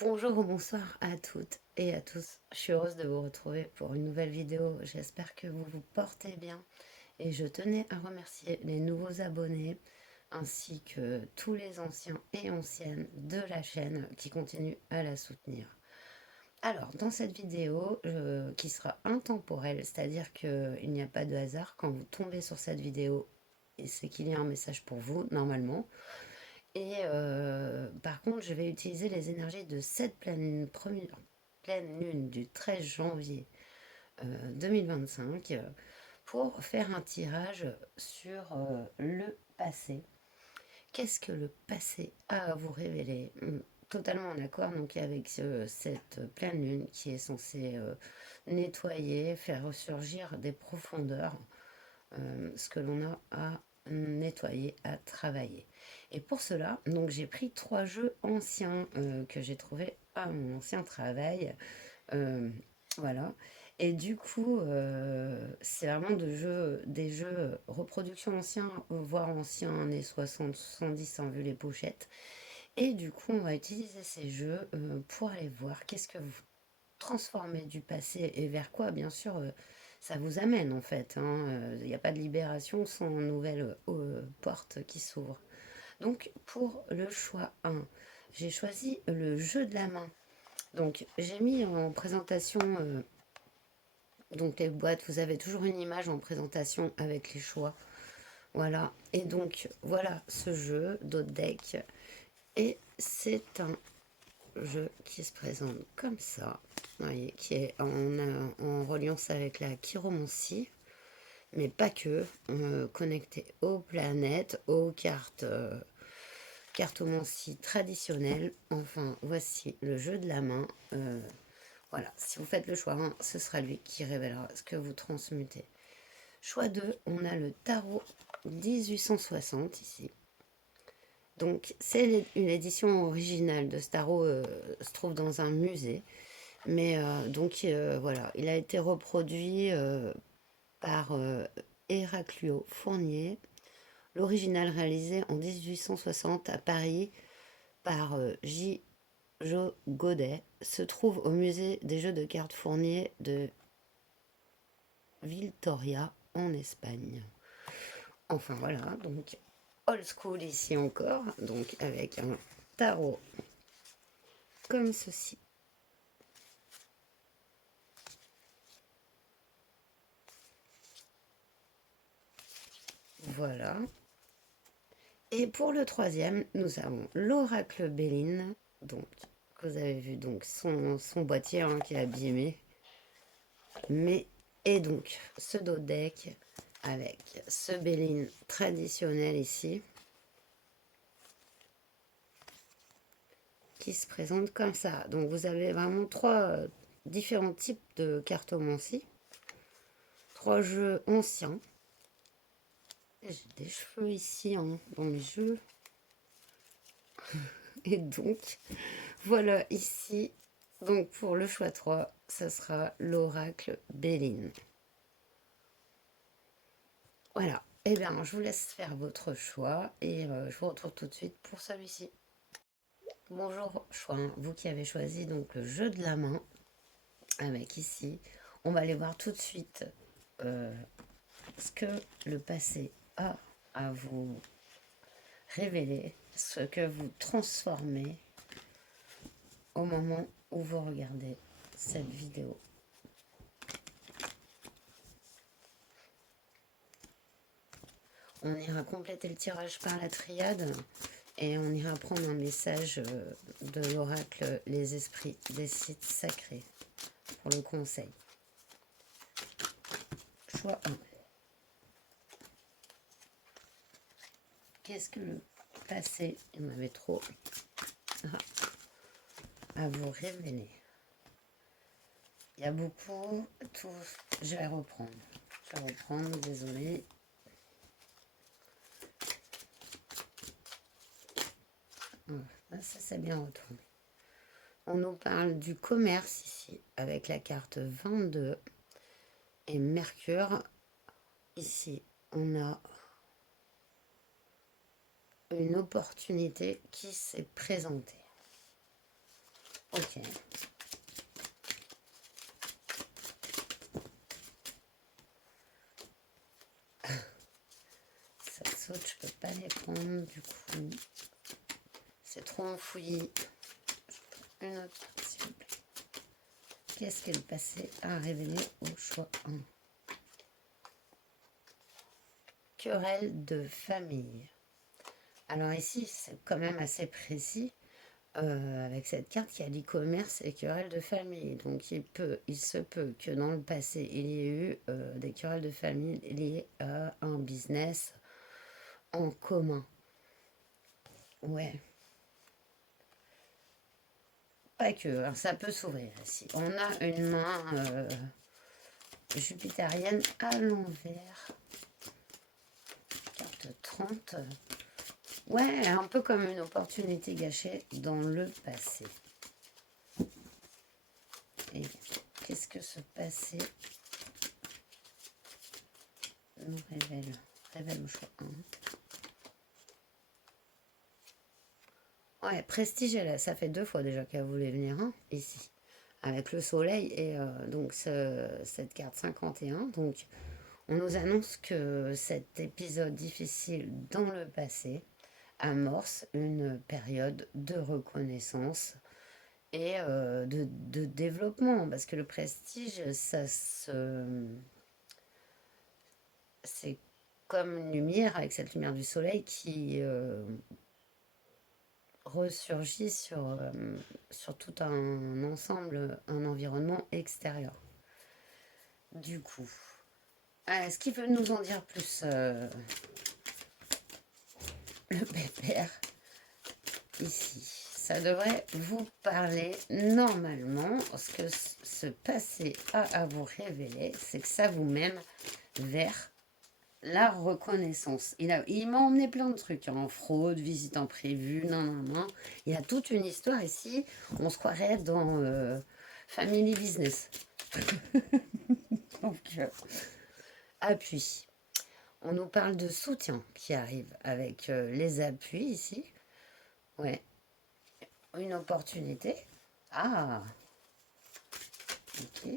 Bonjour ou bonsoir à toutes et à tous. Je suis heureuse de vous retrouver pour une nouvelle vidéo. J'espère que vous vous portez bien et je tenais à remercier les nouveaux abonnés ainsi que tous les anciens et anciennes de la chaîne qui continuent à la soutenir. Alors, dans cette vidéo, qui sera intemporelle, c'est-à-dire qu'il n'y a pas de hasard quand vous tombez sur cette vidéo, et c'est qu'il y a un message pour vous, normalement. Et par contre, je vais utiliser les énergies de cette première pleine lune du 13 janvier 2025 pour faire un tirage sur le passé. Qu'est-ce que le passé a à vous révéler? Totalement en accord donc avec cette pleine lune qui est censée nettoyer, faire ressurgir des profondeurs ce que l'on a à nettoyer, à travailler. Et pour cela, donc j'ai pris 3 jeux anciens que j'ai trouvés à mon ancien travail. Euh, voilà. Et du coup, c'est vraiment des jeux reproduction anciens, voire anciens années 60, 70, hein, vu les pochettes. Et du coup, on va utiliser ces jeux pour aller voir qu'est-ce que vous transformez du passé et vers quoi, bien sûr, ça vous amène en fait, hein. Il n'y a pas de libération sans nouvelle porte qui s'ouvre. Donc, pour le choix 1, j'ai choisi le jeu de la main. Donc, j'ai mis en présentation donc les boîtes, vous avez toujours une image en présentation avec les choix. Voilà. Et donc, voilà ce jeu d'autres decks. Et c'est un jeu qui se présente comme ça, vous voyez, qui est en reliance avec la chiromancie, mais pas que, connecté aux planètes, aux cartomancie traditionnelles. Enfin, voici le jeu de la main. Voilà, si vous faites le choix 1, ce sera lui qui révélera ce que vous transmutez. Choix 2, on a le tarot 1860 ici. Donc, c'est une édition originale de ce tarot, se trouve dans un musée. Mais donc, voilà, il a été reproduit par Héraclio Fournier. L'original réalisé en 1860 à Paris par J. Jo Godet se trouve au musée des jeux de cartes Fournier de Vitoria en Espagne. Enfin voilà, donc old school ici encore, donc avec un tarot comme ceci. Voilà. Et pour le troisième, nous avons l'oracle Béline, donc que vous avez vu donc son boîtier hein, qui est abîmé, mais et donc ce dos deck avec ce Béline traditionnel ici qui se présente comme ça. Donc vous avez vraiment trois différents types de cartomancie, 3 jeux anciens. J'ai des cheveux ici hein, dans mes jeux. Et donc, voilà ici, donc pour le choix 3, ça sera l'oracle Béline. Voilà, et bien je vous laisse faire votre choix et je vous retrouve tout de suite pour celui-ci. Bonjour choix 1, vous qui avez choisi donc le jeu de la main, avec ici, on va aller voir tout de suite ce que le passé a à vous révéler, ce que vous transformez au moment où vous regardez cette vidéo. On ira compléter le tirage par la triade et on ira prendre un message de l'oracle Les Esprits des sites sacrés pour le conseil. Choix 1. Qu'est-ce que le passé, il y en avait trop, à vous révéler? Il y a beaucoup, tout, je vais reprendre. Désolé. Ça s'est bien retourné. On nous parle du commerce ici, avec la carte 22. Et Mercure, ici, on a une opportunité qui s'est présentée. Ok. Ça saute, je peux pas les prendre du coup. C'est trop enfouilli. Une autre, s'il vous plaît. Qu'est-ce que le passé a révélé au choix 1? Querelle de famille. Alors ici, c'est quand même assez précis. Avec cette carte, il y a l'e-commerce et querelle de famille. Donc il se peut que dans le passé, il y ait eu des querelles de famille liées à un business en commun. Ouais, pas que, hein, ça peut s'ouvrir ici. On a une main jupitérienne à l'envers. Carte 30. Ouais, un peu comme une opportunité gâchée dans le passé. Et qu'est-ce que ce passé nous révèle? Révèle au choix 1. Ouais, prestige, ça fait 2 fois déjà qu'elle voulait venir, hein, ici. Avec le soleil et donc cette carte 51. Donc on nous annonce que cet épisode difficile dans le passé amorce une période de reconnaissance et de développement. Parce que le prestige, c'est comme une lumière, avec cette lumière du soleil qui ressurgit sur tout un ensemble, un environnement extérieur. Du coup, est-ce qu'il veut nous en dire plus, le pépère, ici? Ça devrait vous parler normalement. Ce que ce passé a à vous révéler, c'est que ça vous mène vers la reconnaissance. Il m'a emmené plein de trucs, hein, fraude, visite imprévue, non. Il y a toute une histoire ici. On se croirait dans Family Business. Donc, appui. On nous parle de soutien qui arrive avec les appuis ici. Ouais, une opportunité. Ah, ok.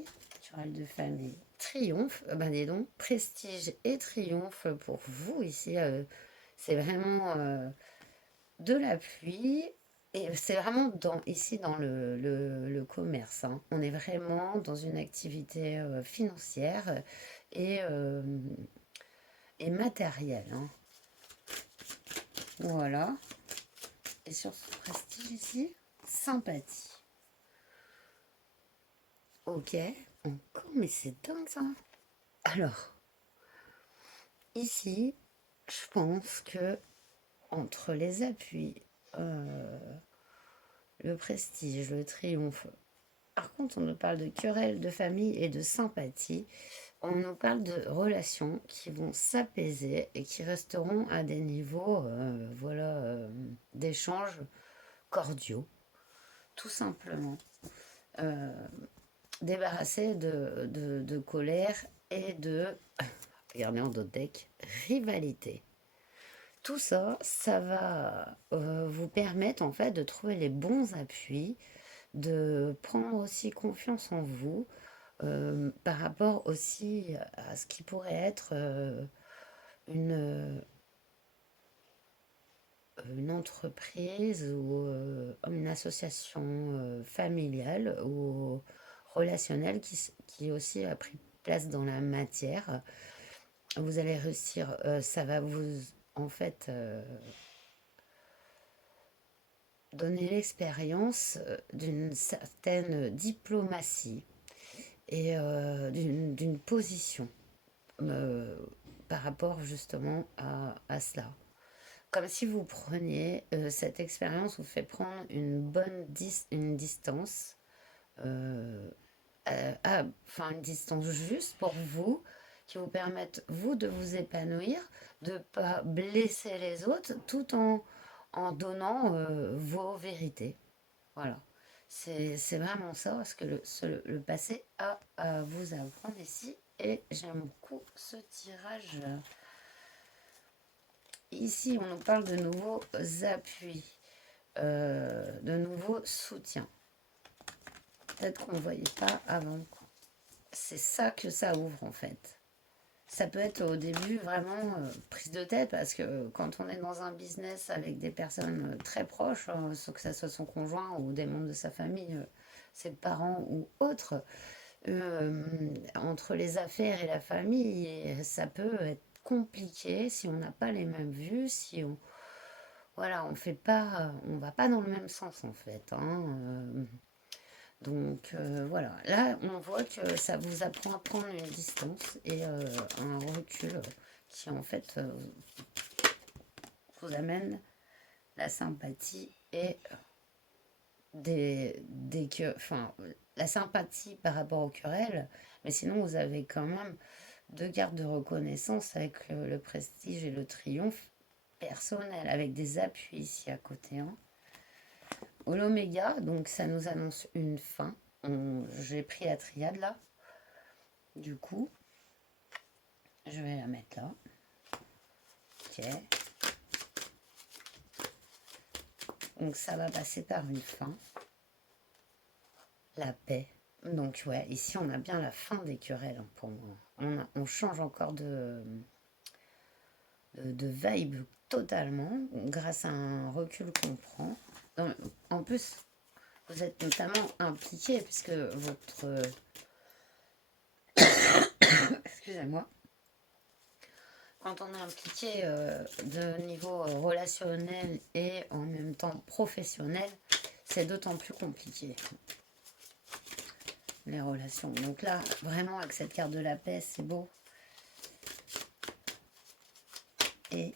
Querelle de famille. Triomphe. Ben dis donc, prestige et triomphe pour vous ici. C'est vraiment de l'appui. Et c'est vraiment ici dans le commerce, hein. On est vraiment dans une activité financière et, euh, et matérielle, hein. Voilà. Et sur ce prestige ici, sympathie. Ok, encore, mais c'est dingue ça. Alors, ici, je pense que entre les appuis, le prestige, le triomphe, par contre, on nous parle de querelle de famille et de sympathie. On nous parle de relations qui vont s'apaiser et qui resteront à des niveaux d'échanges cordiaux, tout simplement. Euh, Débarrassé de colère et de, regardez en d'autres deck, rivalité. Tout ça, ça va vous permettre en fait de trouver les bons appuis, de prendre aussi confiance en vous par rapport aussi à ce qui pourrait être une, une entreprise ou une association familiale ou relationnelle qui aussi a pris place dans la matière. Vous allez réussir, ça va vous en fait donner l'expérience d'une certaine diplomatie et d'une position euh, par rapport justement à cela. Comme si vous preniez cette expérience vous fait prendre une distance, enfin une distance juste pour vous, qui vous permette vous de vous épanouir, de ne pas blesser les autres, tout en donnant vos vérités. Voilà. C'est vraiment ça ce que le passé a à vous apprendre ici. Et j'aime beaucoup ce tirage. Ici, on nous parle de nouveaux appuis, de nouveaux soutiens. peut-être qu'on ne voyait pas avant. C'est ça que ça ouvre en fait. Ça peut être au début vraiment prise de tête parce que quand on est dans un business avec des personnes très proches, que ce soit son conjoint ou des membres de sa famille, ses parents ou autres, entre les affaires et la famille, et ça peut être compliqué si on n'a pas les mêmes vues, si on voilà, on va pas dans le même sens en fait, hein, donc voilà, là on voit que ça vous apprend à prendre une distance et un recul qui en fait vous amène la sympathie et enfin, la sympathie par rapport aux querelles, mais sinon vous avez quand même deux cartes de reconnaissance avec le prestige et le triomphe personnel, avec des appuis ici à côté. Hein. L'oméga, donc ça nous annonce une fin. J'ai pris la triade là. Du coup, je vais la mettre là. Ok. Donc ça va passer par une fin. La paix. Donc ouais, ici on a bien la fin des querelles hein, pour moi. On change encore de vibe totalement grâce à un recul qu'on prend. En plus, vous êtes notamment impliqué puisque votre... Excusez-moi. Quand on est impliqué de niveau relationnel et en même temps professionnel, c'est d'autant plus compliqué, les relations. Donc là, vraiment, avec cette carte de la paix, c'est beau. Et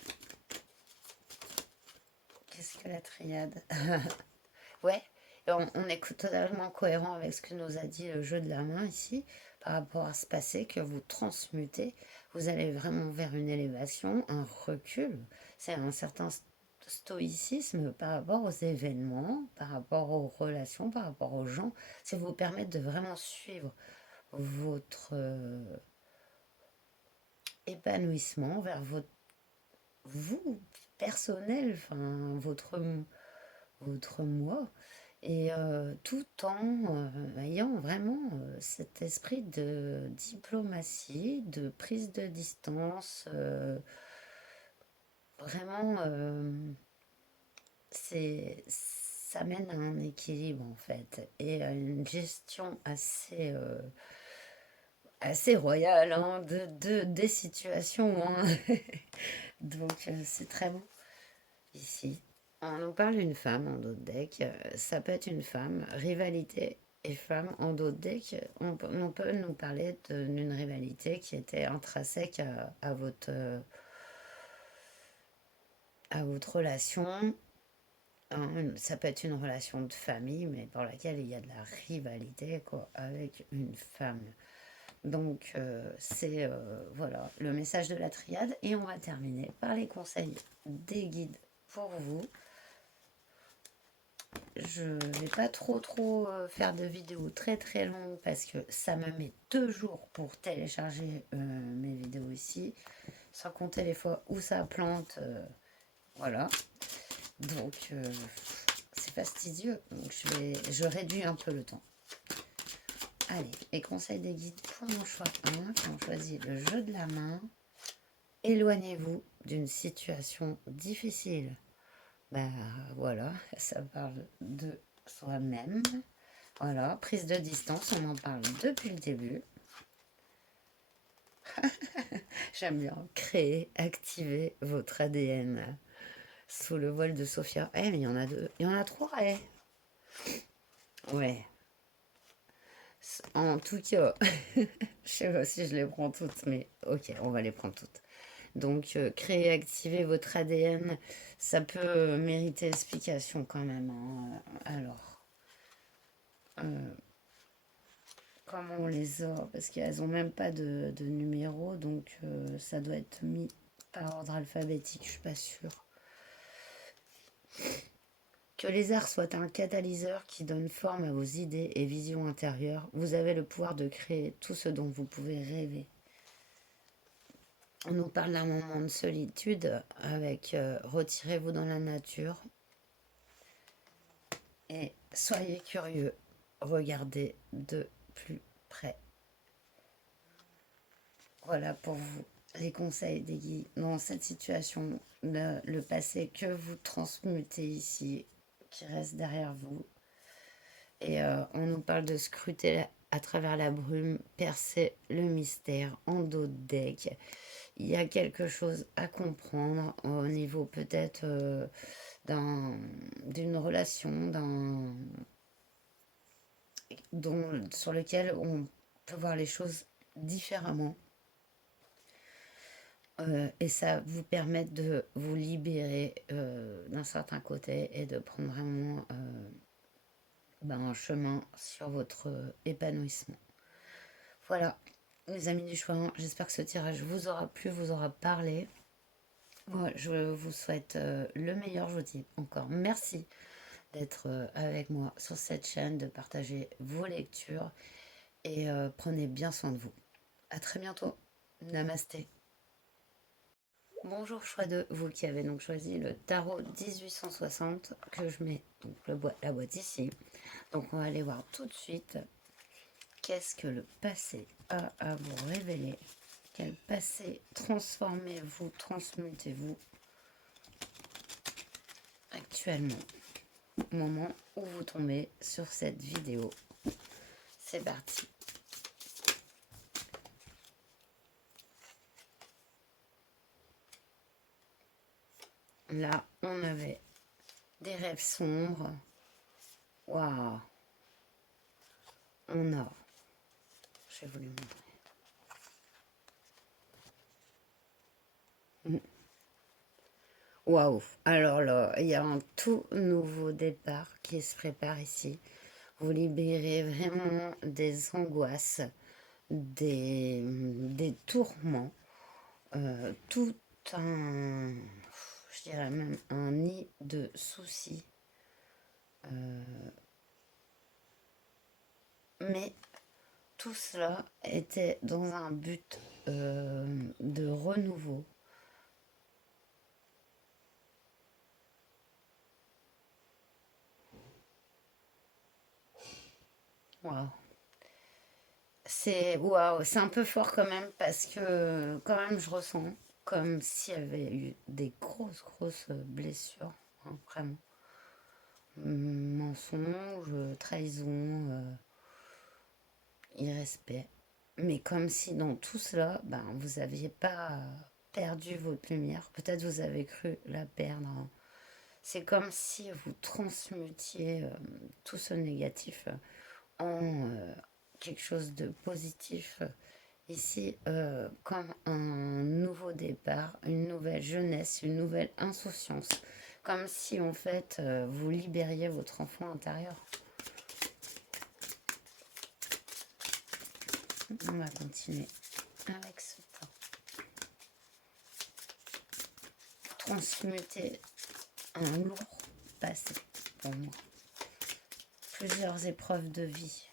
qu'est-ce que la triade? Ouais, on est totalement cohérent avec ce que nous a dit le jeu de la main ici, par rapport à ce passé que vous transmutez. Vous allez vraiment vers une élévation, un recul. C'est un certain stoïcisme par rapport aux événements, par rapport aux relations, par rapport aux gens. Ça vous permettre de vraiment suivre votre épanouissement vers votre vous personnel, enfin votre moi, et tout en ayant vraiment cet esprit de diplomatie, de prise de distance, vraiment, ça mène à un équilibre en fait, et à une gestion assez royale hein, des situations. Hein. Donc c'est très bon. Ici, on nous parle d'une femme en dos de deck. Ça peut être une femme, rivalité et femme en dos de deck. On peut nous parler d'une rivalité qui était intrinsèque à votre relation. Hein, ça peut être une relation de famille, mais pour laquelle il y a de la rivalité quoi, avec une femme. Donc, c'est voilà le message de la triade. Et on va terminer par les conseils des guides pour vous. Je vais pas trop faire de vidéos très très longues parce que ça me met 2 jours pour télécharger mes vidéos ici, sans compter les fois où ça plante. Voilà. Donc, c'est fastidieux. Donc, je réduis un peu le temps. Allez, les conseils des guides pour mon choix 1, qui ont choisi le jeu de la main. Éloignez-vous d'une situation difficile. Ben voilà, ça parle de soi-même. Voilà, prise de distance, on en parle depuis le début. J'aime bien créer, activer votre ADN sous le voile de Sophia. Eh, mais il y en a 2, il y en a 3, eh. Ouais. En tout cas, je sais pas si je les prends toutes, mais ok, on va les prendre toutes. Donc, créer, activer votre ADN, ça peut mériter explication quand même. Hein. Alors, comment on les a? Parce qu'elles n'ont même pas de numéro, donc ça doit être mis par ordre alphabétique, je suis pas sûre. Que les arts soient un catalyseur qui donne forme à vos idées et visions intérieures, vous avez le pouvoir de créer tout ce dont vous pouvez rêver. On nous parle d'un moment de solitude avec retirez-vous dans la nature et soyez curieux. regarder de plus près. Voilà pour vous les conseils des guides dans cette situation, le passé que vous transmutez ici, qui reste derrière vous. Et on nous parle de scruter à travers la brume, percer le mystère en dos de deck. Il y a quelque chose à comprendre au niveau peut-être d'une relation, sur lequel on peut voir les choses différemment. Et ça vous permet de vous libérer d'un certain côté et de prendre vraiment un chemin sur votre épanouissement. Voilà, les amis du choix, j'espère que ce tirage vous aura plu, vous aura parlé. Ouais, je vous souhaite le meilleur. Je vous dis encore merci d'être avec moi sur cette chaîne, de partager vos lectures et prenez bien soin de vous. À très bientôt. Namasté. Bonjour choix de vous qui avez donc choisi le tarot 1860 que je mets donc la boîte ici. Donc on va aller voir tout de suite qu'est-ce que le passé a à vous révéler. Quel passé transformez-vous, transmutez-vous actuellement au moment où vous tombez sur cette vidéo. C'est parti. Là, on avait des rêves sombres. Waouh. On a... Je vais vous les montrer. Waouh. Alors là, il y a un tout nouveau départ qui se prépare ici. Vous libérez vraiment des angoisses, des tourments, tout un, je dirais même un nid de soucis. Mais tout cela était dans un but de renouveau. Waouh. C'est un peu fort quand même parce que quand même je ressens comme s'il y avait eu des grosses blessures, hein, vraiment. Mensonge, trahison, irrespect. Mais comme si dans tout cela, vous n'aviez pas perdu votre lumière. Peut-être vous avez cru la perdre, hein. C'est comme si vous transmutiez tout ce négatif en quelque chose de positif. Ici, comme un nouveau départ, une nouvelle jeunesse, une nouvelle insouciance. Comme si en fait vous libériez votre enfant intérieur. On va continuer avec ce temps. Transmuter un lourd passé pour moi. Plusieurs épreuves de vie.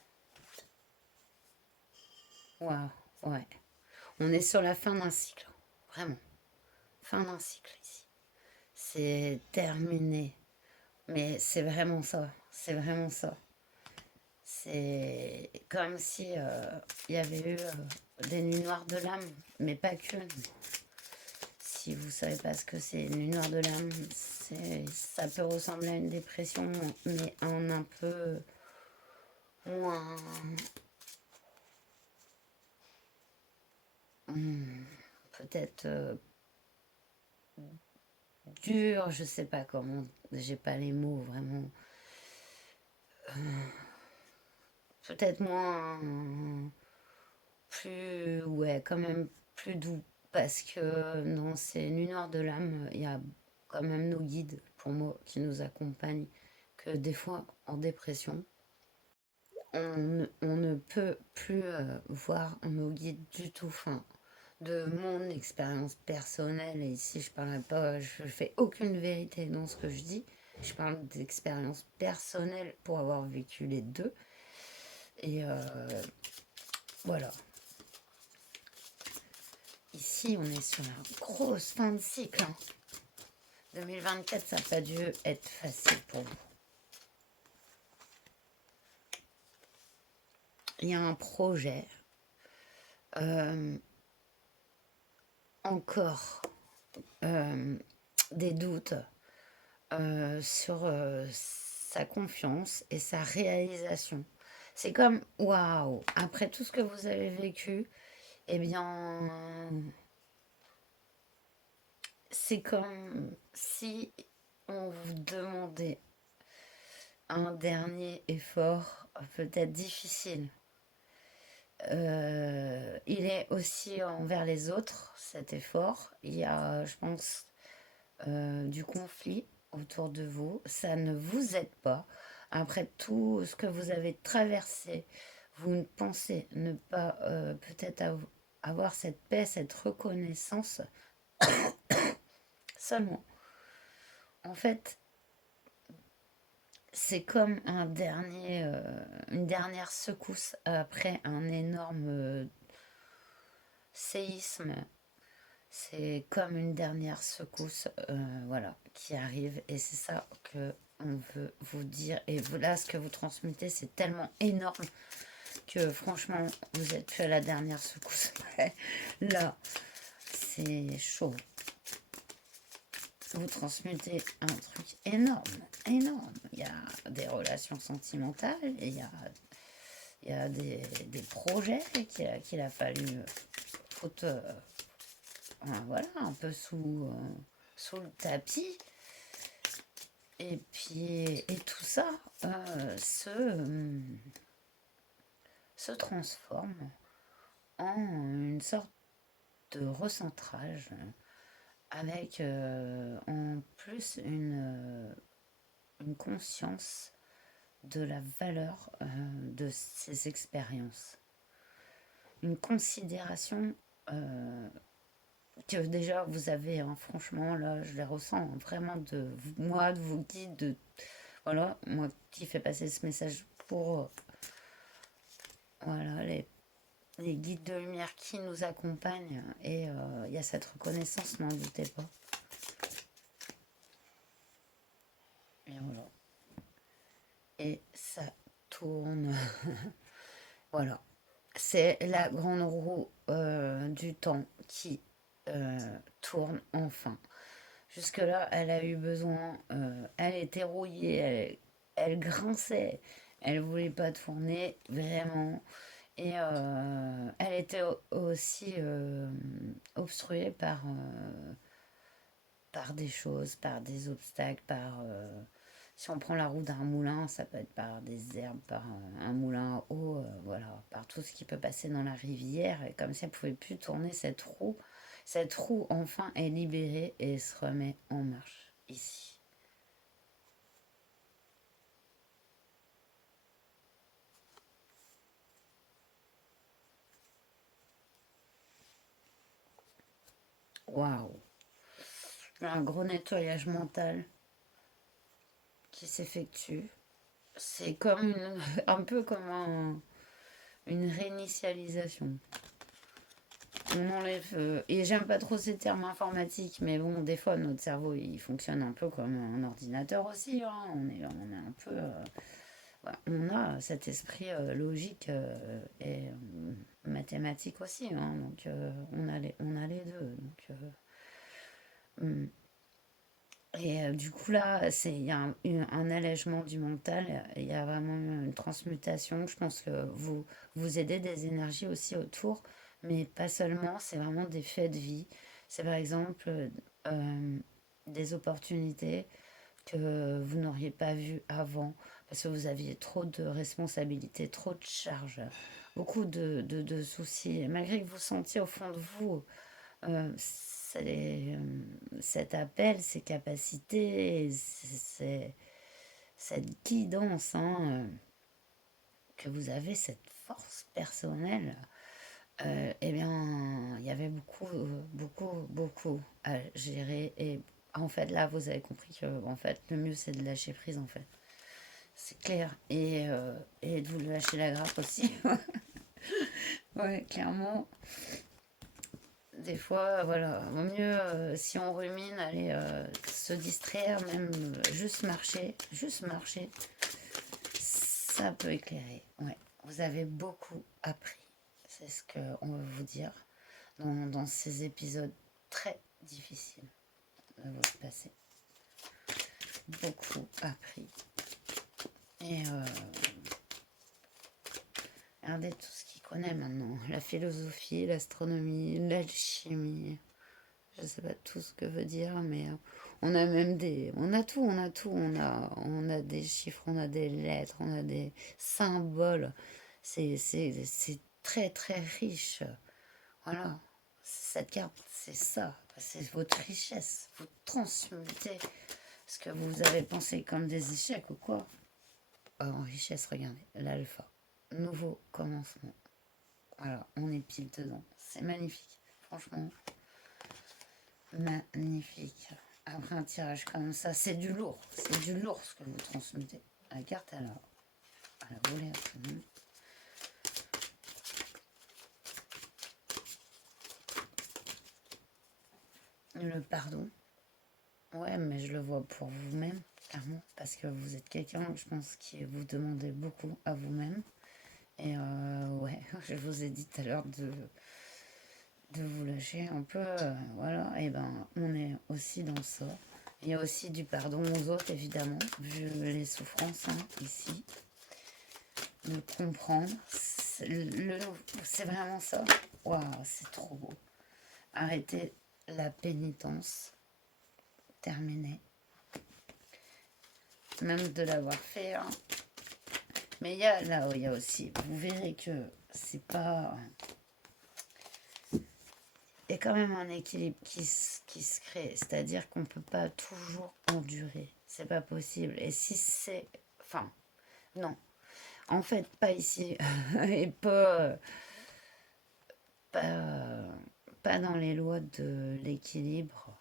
Waouh, ouais. On est sur la fin d'un cycle, vraiment. Fin d'un cycle ici. C'est terminé. Mais c'est vraiment ça. C'est vraiment ça. C'est comme si il y avait eu des nuits noires de l'âme, mais pas que. Si vous savez pas ce que c'est une nuit noire de l'âme, ça peut ressembler à une dépression, mais en un peu moins peut-être dur, je sais pas comment, j'ai pas les mots vraiment. Peut-être moins plus, ouais, quand même plus doux. Parce que dans ces nuits noires de l'âme, il y a quand même nos guides, pour moi, qui nous accompagnent. Que des fois, en dépression, on ne peut plus voir nos guides du tout. Enfin, de mon expérience personnelle, et ici je parle pas, je fais aucune vérité dans ce que je dis. Je parle d'expérience personnelle pour avoir vécu les deux. Et voilà. Ici, on est sur la grosse fin de cycle, hein. 2024, ça n'a pas dû être facile pour vous. il y a un projet, euh, encore des doutes sur sa confiance et sa réalisation. C'est comme, waouh, après tout ce que vous avez vécu, eh bien, c'est comme si on vous demandait un dernier effort, peut-être difficile. Il est aussi envers les autres, cet effort. Il y a, je pense, du conflit autour de vous. Ça ne vous aide pas. Après tout ce que vous avez traversé, vous ne pensez ne pas peut-être avoir cette paix, cette reconnaissance seulement. En fait, c'est comme une dernière secousse après un énorme séisme. C'est comme une dernière secousse, voilà, qui arrive. Et c'est ça que on veut vous dire. Et vous, là, ce que vous transmettez, c'est tellement énorme que franchement, vous n'êtes plus à la dernière secousse. Là, c'est chaud. Vous transmettez un truc énorme, énorme. Il y a des relations sentimentales, il y a des projets qu'il a fallu foutre, voilà, un peu sous le tapis. Et puis, et tout ça se transforme en une sorte de recentrage avec en plus une conscience de la valeur de ces expériences. Une considération que déjà vous avez, hein, franchement, là, je les ressens hein, vraiment de moi, de vos guides, voilà, moi qui fais passer ce message pour voilà, les guides de lumière qui nous accompagnent. Et il y a cette reconnaissance, n'en doutez pas. Et voilà. Et ça tourne. Voilà. C'est la grande roue du temps qui tourne enfin. Jusque-là, elle a eu besoin, elle était rouillée, elle grinçait, elle voulait pas tourner vraiment. Et elle était aussi obstruée par des choses, par des obstacles, si on prend la roue d'un moulin, ça peut être par des herbes, par un moulin à eau, voilà, par tout ce qui peut passer dans la rivière. Et comme si elle ne pouvait plus tourner cette roue. Cette roue, enfin, est libérée et se remet en marche, ici. Waouh! Un gros nettoyage mental qui s'effectue. C'est comme un peu comme une réinitialisation. On enlève. Et j'aime pas trop ces termes informatiques, mais bon, des fois, notre cerveau, il fonctionne un peu comme un ordinateur aussi. Hein. On est un peu. Ouais, on a cet esprit logique et mathématique aussi. Hein. Donc, on a les deux. Donc, hum. Et du coup, là, il y a un allègement du mental. Il y a vraiment une transmutation. Je pense que vous aidez des énergies aussi autour, mais pas seulement. C'est vraiment des faits de vie. C'est par exemple euh, des opportunités que vous n'auriez pas vues avant parce que vous aviez trop de responsabilités, trop de charges, beaucoup de soucis. Et malgré que vous sentiez au fond de vous cet appel, ces capacités, cette guidance, hein, que vous avez, cette force personnelle, eh bien, il y avait beaucoup à gérer. Et en fait, là, vous avez compris que en fait, le mieux, c'est de lâcher prise, en fait. C'est clair. Et de vous lâcher la grappe aussi. Ouais, clairement. Des fois, voilà, vaut mieux, si on rumine, aller se distraire, même juste marcher, ça peut éclairer. Ouais, Vous avez beaucoup appris. C'est ce qu'on veut vous dire dans ces épisodes très difficiles de votre passé. Beaucoup appris. Et regardez tout ce qu'il connaît maintenant. La philosophie, l'astronomie, l'alchimie. Je ne sais pas tout ce que veut dire, mais on a même des... On a tout, on a tout. On a des chiffres, on a des lettres, on a des symboles. C'est très, très riche. Voilà. Cette carte, c'est ça. C'est votre richesse. Vous transmutez ce que vous avez pensé comme des échecs ou quoi. En richesse, regardez. L'alpha. Nouveau commencement. Voilà, on est pile dedans. C'est magnifique. Franchement, magnifique. Après un tirage comme ça, c'est du lourd. C'est du lourd ce que vous transmettez. La carte, elle a volé à tout le monde. Le pardon. Ouais, mais je le vois pour vous-même, clairement. Parce que vous êtes quelqu'un, je pense, qui vous demandez beaucoup à vous-même. Et ouais, je vous ai dit tout à l'heure de vous lâcher un peu. Voilà, et ben, on est aussi dans ça. Il y a aussi du pardon aux autres, évidemment, vu les souffrances ici. De comprendre. C'est vraiment ça. Waouh, c'est trop beau. Arrêtez la pénitence. Terminé. Même de l'avoir fait. Hein. Mais il y a là, il y a aussi. Vous verrez que c'est pas. Il y a quand même un équilibre qui se crée. C'est-à-dire qu'on ne peut pas toujours endurer. C'est pas possible. Et si c'est. Enfin, non. En fait, pas ici. Et pas, pas dans les lois de l'équilibre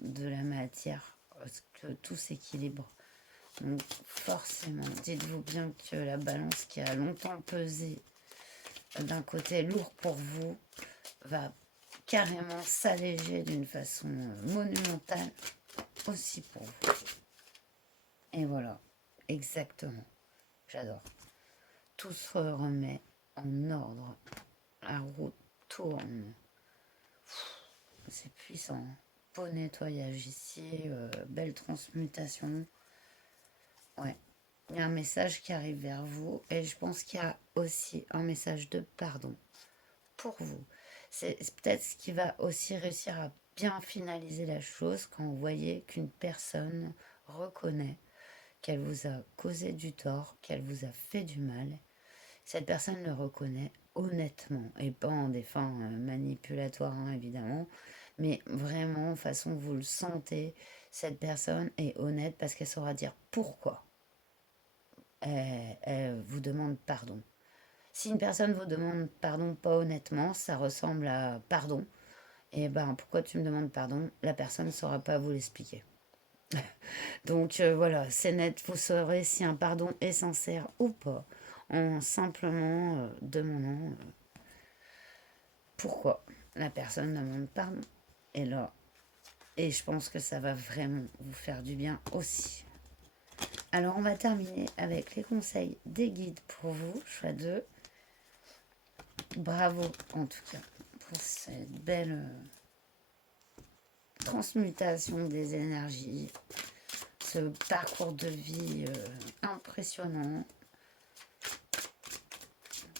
de la matière. Parce que tout s'équilibre. Donc forcément, dites-vous bien que la balance qui a longtemps pesé d'un côté lourd pour vous va carrément s'alléger d'une façon monumentale aussi pour vous. Et voilà, exactement. J'adore. Tout se remet en ordre. La roue tourne. C'est puissant. Beau nettoyage ici, belle transmutation. Ouais. Il y a un message qui arrive vers vous et je pense qu'il y a aussi un message de pardon pour vous. C'est peut-être ce qui va aussi réussir à bien finaliser la chose quand vous voyez qu'une personne reconnaît qu'elle vous a causé du tort, qu'elle vous a fait du mal. Cette personne le reconnaît honnêtement et pas en des fins manipulatoires évidemment, mais vraiment façon vous le sentez, cette personne est honnête parce qu'elle saura dire pourquoi elle vous demande pardon. Si une personne vous demande pardon pas honnêtement, ça ressemble à pardon. Et ben pourquoi tu me demandes pardon? La personne ne saura pas vous l'expliquer. Donc voilà, c'est net, vous saurez si un pardon est sincère ou pas, en simplement demandant pourquoi la personne demande pardon. Et là, et je pense que ça va vraiment vous faire du bien aussi. Alors on va terminer avec les conseils des guides pour vous, choix 2. Bravo en tout cas pour cette belle transmutation des énergies, ce parcours de vie impressionnant.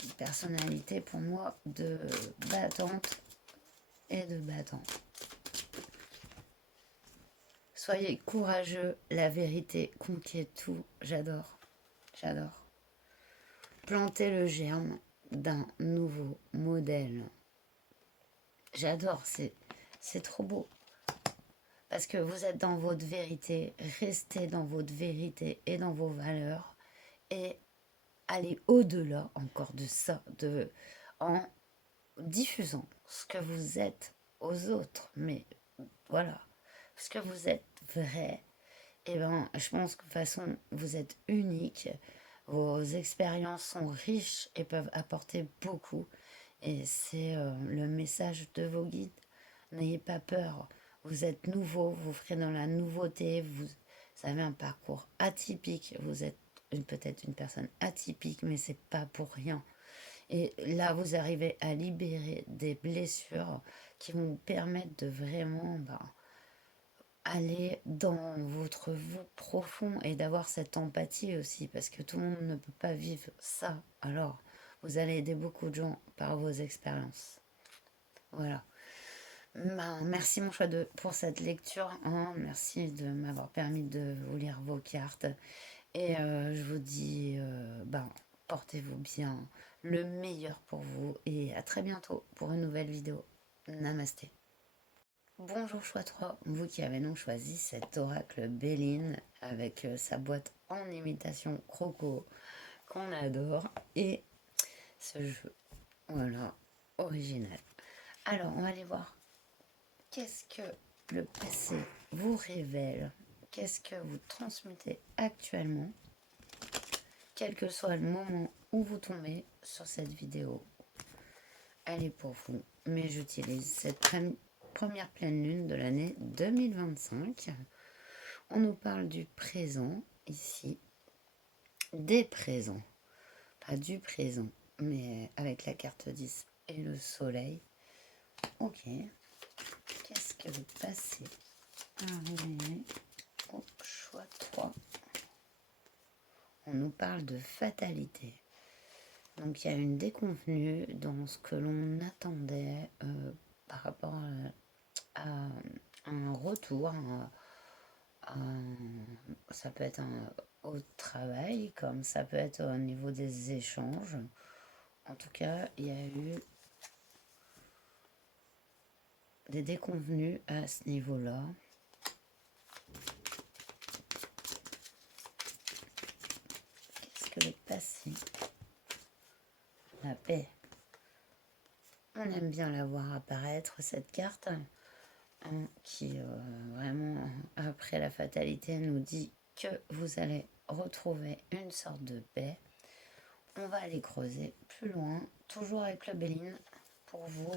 Une personnalité pour moi de battante et de battant. Soyez courageux, la vérité conquiert tout. J'adore, j'adore. Plantez le germe d'un nouveau modèle. J'adore, c'est trop beau. Parce que vous êtes dans votre vérité, restez dans votre vérité et dans vos valeurs et allez au-delà encore de ça, en diffusant ce que vous êtes aux autres. Mais voilà, ce que vous êtes vrai, et ben je pense que de toute façon vous êtes unique, vos expériences sont riches et peuvent apporter beaucoup. Et c'est le message de vos guides. N'ayez pas peur. Vous êtes nouveau, vous ferez dans la nouveauté, vous avez un parcours atypique, vous êtes peut-être une personne atypique, mais c'est pas pour rien. Et là, vous arrivez à libérer des blessures qui vont vous permettre de vraiment aller dans votre vous profond et d'avoir cette empathie aussi, parce que tout le monde ne peut pas vivre ça. Alors, vous allez aider beaucoup de gens par vos expériences. Voilà. Merci mon choix pour cette lecture, hein. Merci de m'avoir permis de vous lire vos cartes. Et je vous dis, portez-vous bien, le meilleur pour vous. Et à très bientôt pour une nouvelle vidéo. Namasté. Bonjour choix 3, vous qui avez donc choisi cet oracle Béline avec sa boîte en imitation croco qu'on adore et ce jeu, voilà, original. Alors on va aller voir qu'est-ce que le passé vous révèle, qu'est-ce que vous transmettez actuellement, quel que soit le moment où vous tombez sur cette vidéo. Elle est pour vous, mais j'utilise cette première pleine lune de l'année 2025. On nous parle du présent ici, des présents, pas du présent, mais avec la carte 10 et le soleil. Ok, qu'est-ce que le passé a révélé au choix 3? On nous parle de fatalité. Donc il y a une déconvenue dans ce que l'on attendait par rapport à un retour, ça peut être au travail, comme ça peut être au niveau des échanges. En tout cas, il y a eu des déconvenues à ce niveau-là. Qu'est-ce que le passé? La paix. On aime bien la voir apparaître, cette carte, qui vraiment, après la fatalité, nous dit que vous allez retrouver une sorte de paix. On va aller creuser plus loin, toujours avec le Béline, pour vous.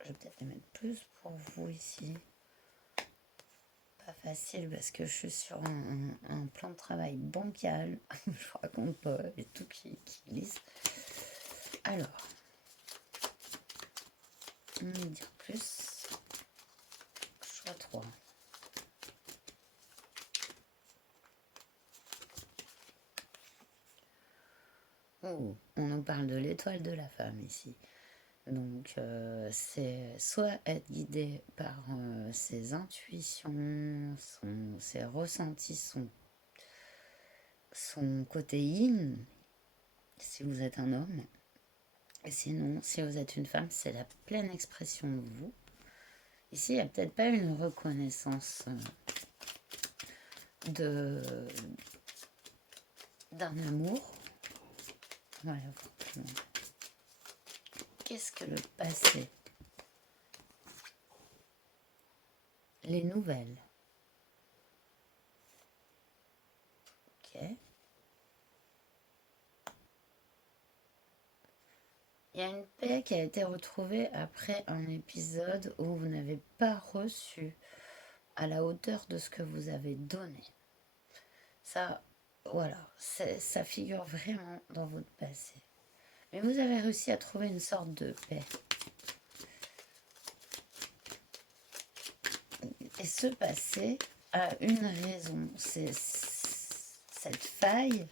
Je vais peut-être les mettre plus pour vous ici. Pas facile parce que je suis sur un plan de travail bancal. Je vous raconte pas, et tout qui glisse. Alors, on va dire plus. Choix 3. Oh, on nous parle de l'étoile de la femme ici. Donc, c'est soit être guidé par ses intuitions, ses ressentis, son côté yin, si vous êtes un homme. Et sinon, si vous êtes une femme, c'est la pleine expression de vous. Ici, il n'y a peut-être pas une reconnaissance d'un amour. Voilà. Qu'est-ce que le passé? Les nouvelles. Ok. Il y a une paix qui a été retrouvée après un épisode où vous n'avez pas reçu à la hauteur de ce que vous avez donné. Ça, voilà, ça figure vraiment dans votre passé. Mais vous avez réussi à trouver une sorte de paix. Et ce passé a une raison. C'est cette faille.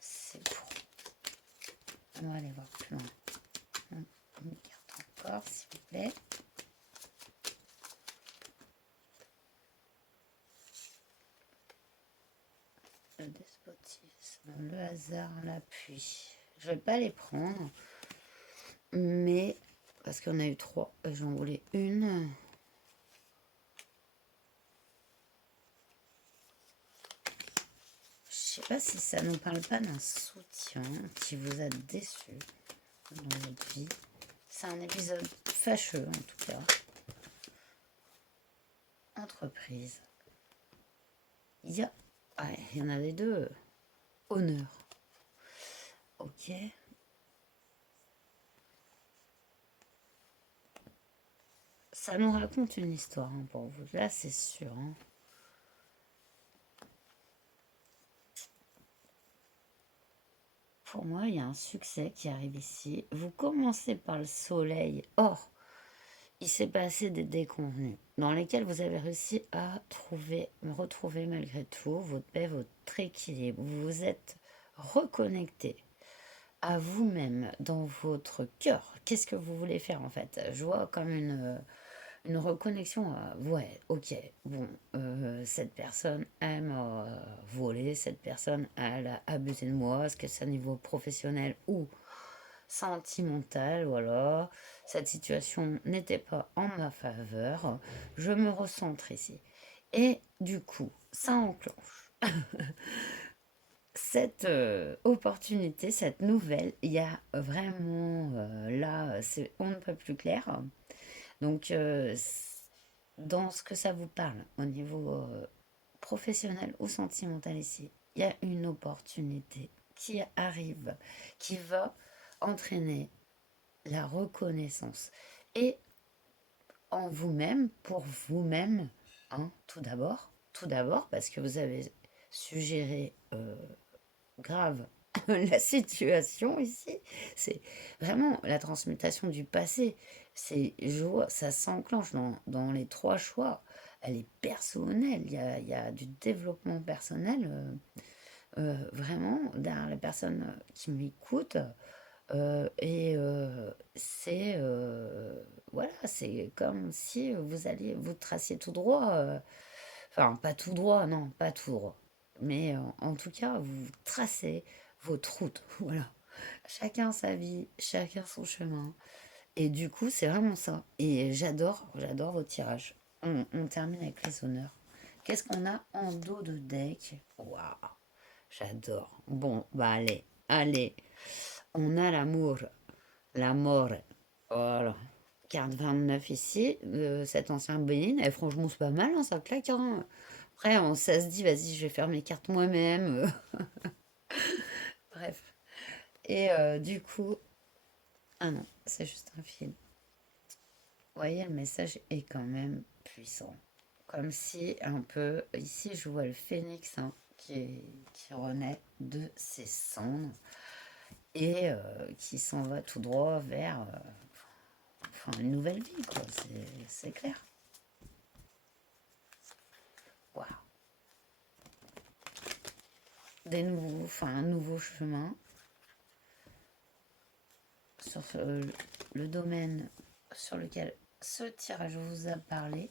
C'est pour... On va aller voir plus loin. Une carte encore, s'il vous plaît. Le despotisme, le hasard, l'appui. Je vais pas les prendre, mais parce qu'on a eu 3, j'en voulais une. Je sais pas si ça nous parle pas d'un soutien qui vous a déçu dans votre vie. C'est un épisode fâcheux en tout cas. Entreprise. Il y en a les deux. Honneur. Ok. Ça nous raconte une histoire pour vous. Là, c'est sûr. pour moi, il y a un succès qui arrive ici. Vous commencez par le soleil. Or, il s'est passé des déconvenus dans lesquels vous avez réussi à retrouver malgré tout votre paix, votre équilibre. Vous vous êtes reconnecté à vous-même dans votre cœur. Qu'est-ce que vous voulez faire en fait? Je vois comme une reconnexion à, ouais, ok, bon, cette personne, elle m'a volé, cette personne, elle a abusé de moi, est-ce que c'est à niveau professionnel ou sentimental, voilà. Cette situation n'était pas en ma faveur. Je me recentre ici. Et du coup, ça enclenche cette opportunité, cette nouvelle. Il y a vraiment là, c'est on ne peut plus clair. Donc, dans ce que ça vous parle au niveau professionnel ou sentimental ici, il y a une opportunité qui arrive, qui va entraîner la reconnaissance. Et en vous-même, pour vous-même, hein, tout d'abord, parce que vous avez suggéré grave la situation ici, c'est vraiment la transmutation du passé. C'est, je vois, ça s'enclenche dans les trois choix. Elle est personnelle, il y a du développement personnel, vraiment, derrière la personne qui m'écoute. Et c'est voilà, c'est comme si vous alliez vous traciez tout droit. Enfin, pas tout droit, non, pas tout droit. Mais en tout cas, vous tracez votre route. Voilà. Chacun sa vie, chacun son chemin. Et du coup, c'est vraiment ça. Et j'adore vos tirages. On termine avec les honneurs. Qu'est-ce qu'on a en dos de deck? Waouh, j'adore. Bon, bah allez. On a l'amour, la mort. Voilà. Carte 29 ici, cet ancien Bénin. Et franchement, c'est pas mal, hein, ça claque. Hein. Après, ça se dit, vas-y, je vais faire mes cartes moi-même. Bref. Et du coup, ah non, c'est juste un film. Vous voyez, le message est quand même puissant. Comme si, un peu, ici, je vois le phénix hein, qui renaît de ses cendres et qui s'en va tout droit vers enfin, une nouvelle vie, quoi. C'est clair. Waouh. Un nouveau chemin sur le domaine sur lequel ce tirage vous a parlé.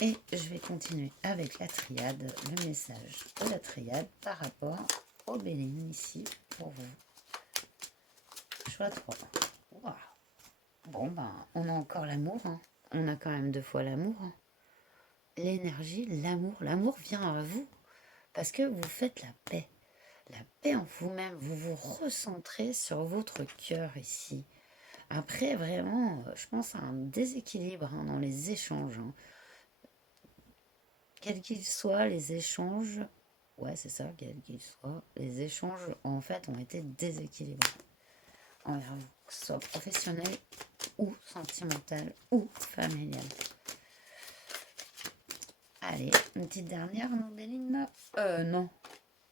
Et je vais continuer avec la triade, le message de la triade par rapport au Béline ici pour vous. Choix 3. Waouh. Bon, ben, on a encore l'amour. Hein. On a quand même deux fois l'amour. Hein. L'énergie, l'amour. L'amour vient à vous parce que vous faites la paix. La paix en vous-même. Vous vous recentrez sur votre cœur ici. Après, vraiment, je pense à un déséquilibre hein, dans les échanges. Hein. Quels qu'ils soient, les échanges, ouais, c'est ça, quels qu'ils soient, les échanges, en fait, ont été déséquilibrés envers vous, que ce soit professionnel ou sentimental ou familial. Allez, une petite dernière, non, Béline? Non.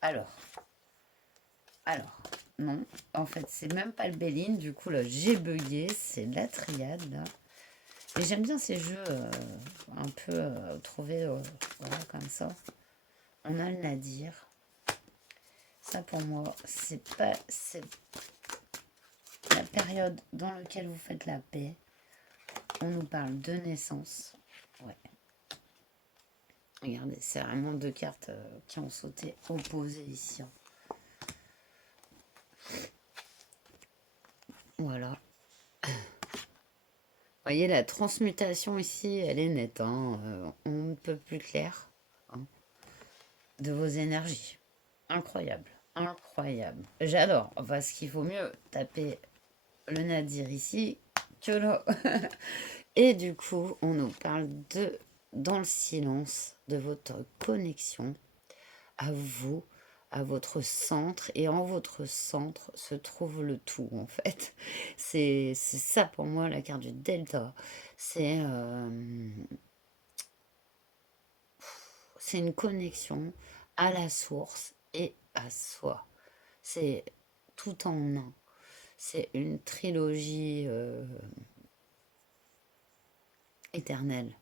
Alors, non. En fait, c'est même pas le Béline, du coup, là, j'ai bugué, c'est la triade, là. Et j'aime bien ces jeux un peu trouvés, voilà, comme ça. On a le Nadir. Ça, pour moi, c'est la période dans laquelle vous faites la paix. On nous parle de naissance. Ouais. Regardez, c'est vraiment deux cartes qui ont sauté opposées ici. Voilà. Vous voyez, la transmutation ici, elle est nette. Hein. On ne peut plus clair hein, de vos énergies. Incroyable. Incroyable. J'adore. Parce qu'il vaut mieux taper le nadir ici que là. Et du coup, on nous parle de, dans le silence, de votre connexion à vous, à votre centre. Et en votre centre se trouve le tout, en fait. C'est ça pour moi, la carte du delta. C'est une connexion à la source et à soi. C'est tout en un. C'est une trilogie éternelle.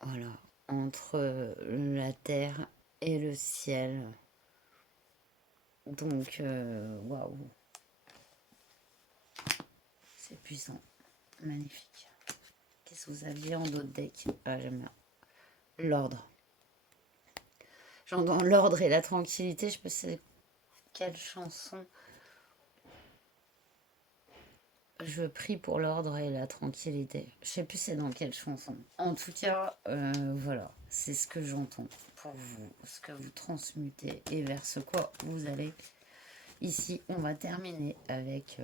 Voilà. Entre la terre et le ciel. Donc, waouh, c'est puissant. Magnifique. Qu'est-ce que vous aviez en d'autres decks? Ah, j'aime bien. L'ordre. J'entends l'ordre et la tranquillité. Je sais pas quelle chanson. Je prie pour l'ordre et la tranquillité. Je sais plus c'est dans quelle chanson. En tout cas, voilà, c'est ce que j'entends pour vous, ce que vous transmutez et vers ce quoi vous allez. Ici, on va terminer avec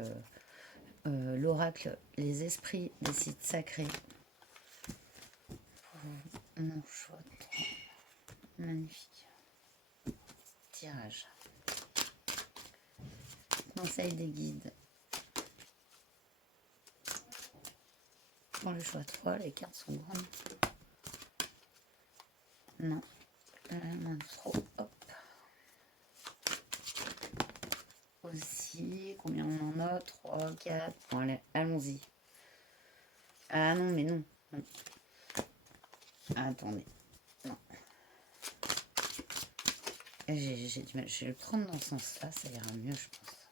l'oracle, les esprits des sites sacrés. Mon choix de 3. Magnifique. Tirage. Conseil des guides. Pour le choix 3, les cartes sont grandes. Non. Trop. Hop. Aussi. Combien on en a? 3, 4. Bon, allez, allons-y. Ah non, mais non. Non. Attendez. Non. J'ai du mal. Je vais le prendre dans ce sens-là. Ça ira mieux, je pense.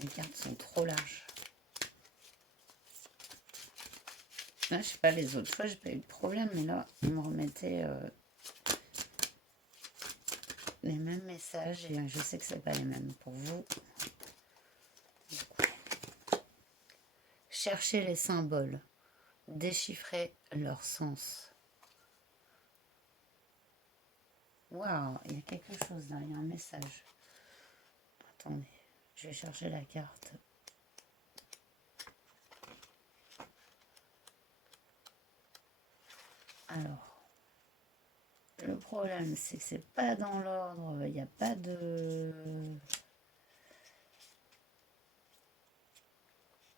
Les cartes sont trop larges. Là, je sais pas, les autres fois, j'ai pas eu de problème. Mais là, ils me remettaient les mêmes messages. Et je sais que c'est pas les mêmes pour vous. Cherchez les symboles. Déchiffrez leur sens. Waouh, il y a quelque chose là, il y a un message. Attendez, je vais chercher la carte. Alors, le problème c'est que c'est pas dans l'ordre, il n'y a pas de...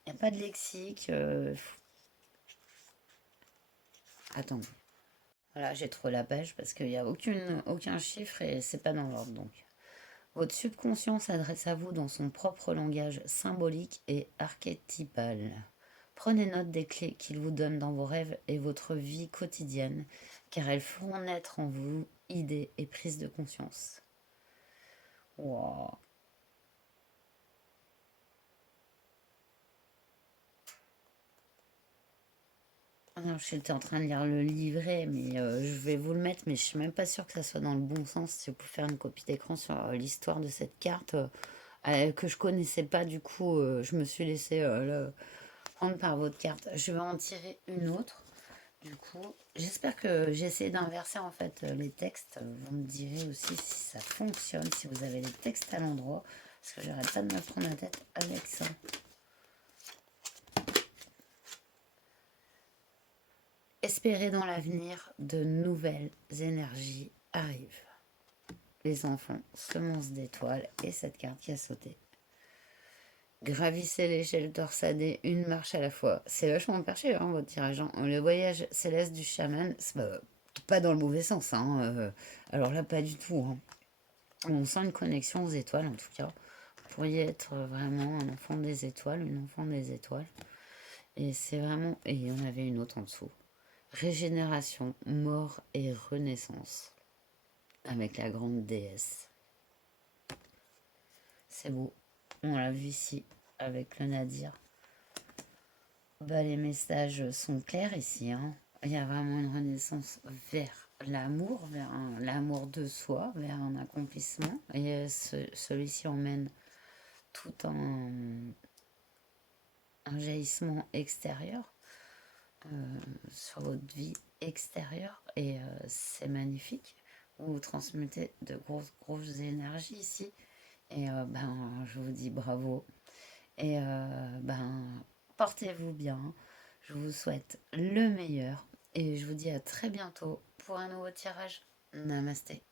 Il n'y a pas de lexique. Attends. Voilà, j'ai trouvé la page parce qu'il n'y a aucun chiffre et c'est pas dans l'ordre donc. Votre subconscient s'adresse à vous dans son propre langage symbolique et archétypal. Prenez note des clés qu'il vous donne dans vos rêves et votre vie quotidienne, car elles feront naître en vous idées et prise de conscience. Wow. Alors, j'étais en train de lire le livret, mais je vais vous le mettre, mais je suis même pas sûre que ça soit dans le bon sens. Si vous pouvez faire une copie d'écran sur l'histoire de cette carte que je connaissais pas, du coup, je me suis laissée prendre par votre carte. Je vais en tirer une autre. Du coup, j'espère que j'ai essayé d'inverser en fait les textes. Vous me direz aussi si ça fonctionne, si vous avez les textes à l'endroit, parce que j'arrête pas de me prendre la tête avec ça. Espérez dans l'avenir, de nouvelles énergies arrivent. Les enfants, semences d'étoiles et cette carte qui a sauté. Gravissez l'échelle torsadée, une marche à la fois. C'est vachement perché, hein, votre tirage. Hein. Le voyage céleste du chaman, c'est pas dans le mauvais sens. Hein. Alors là, pas du tout. Hein. On sent une connexion aux étoiles, en tout cas. Vous pourriez être vraiment un enfant des étoiles, une enfant des étoiles. Et c'est vraiment... Et il y en avait une autre en dessous. Régénération, mort et renaissance. Avec la grande déesse. C'est beau. On l'a vu ici avec le Nadir. Bah, les messages sont clairs ici. Hein. Il y a vraiment une renaissance vers l'amour, vers l'amour de soi, vers un accomplissement. Et celui-ci emmène tout un jaillissement extérieur sur votre vie extérieure. Et c'est magnifique. Vous transmettez de grosses énergies ici. Et je vous dis bravo. Et portez-vous bien. Je vous souhaite le meilleur. Et je vous dis à très bientôt pour un nouveau tirage. Namasté.